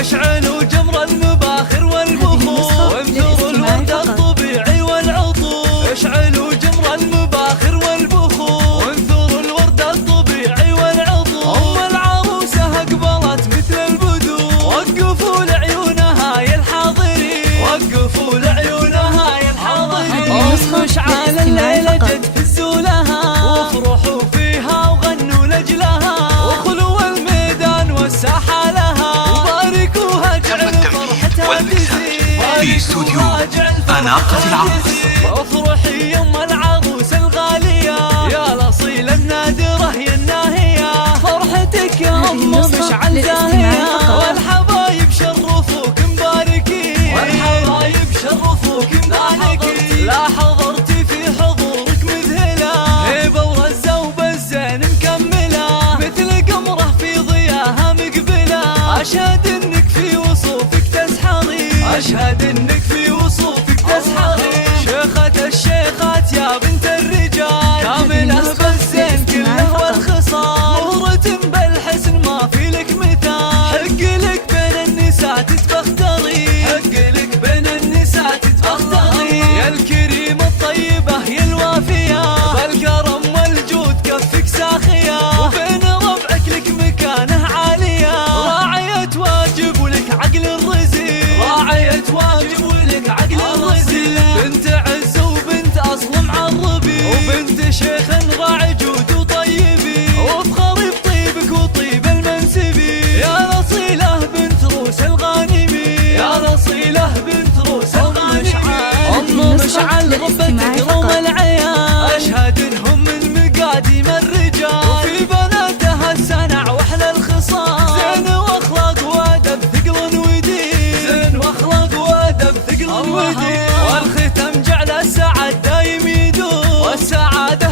اشعلوا جمر المباخر والبخور وانثروا الورد الطبيعي والعطور. اشعلوا جمر المباخر والبخور وانثروا الورد الطبيعي والعطور. ام العروسه اقبلت مثل البدور، وقفوا لعيونها يا الحاضرين، وقفوا لعيونها يا الحاضرين. اشعال الليله جد فزوا لها، وافرحوا فيها وغنوا لاجلها، وخلوا الميدان والساحه لها، وباركوها اجعل فرحتها تزيد في استوديو أناقة العروس. افرحي يم العروس الغاليه يا الاصيله النادره يا الناهيه، فرحتك يا ام مشعل زاهيه، والحبايب شرفوك مباركين، والحبايب شرفوك مباركين. لا حضرتي في حضورك مذهله، هيبه ورزه وبالزين مكمله، مثل قمره في ضياها مقبله. اشهد انك في وصوفك تسحري، اشهد انك في وصوفك تسحري. شيخة الشيخات يا بنت الرجال، كامله بالزين كله والخصال، مهرة بالحسن ما في لك مثال. حق لك بين النساء تتبختري، حق لك بين النساء تتبختري. يا الكريمة الطيبة يا الوافية، بالكرم والجود كفك ساخية، وبين ربعك لك مكانه عالية. راعية واجب ولك عقل الرزق، راعية واجب ولك عقل الرزق. بنت عز وبنت اصل معربي، وبنت شيخ راعي جود وطيبي، وافخري بطيبك وطيب المنسبي. يا رصيله بنت روس الغانمي، يا رصيله بنت روس الغانمي. ام مشعل ربتك روم العيال، اشهد انهم من مقاديم الرجال، وفي بناتها السنع واحلى الخصال. زين واخلاق وادب ثقل ودين، زين واخلاق وادب ثقل ودين. والختم جعل السعد دايم يدوم، والسعاده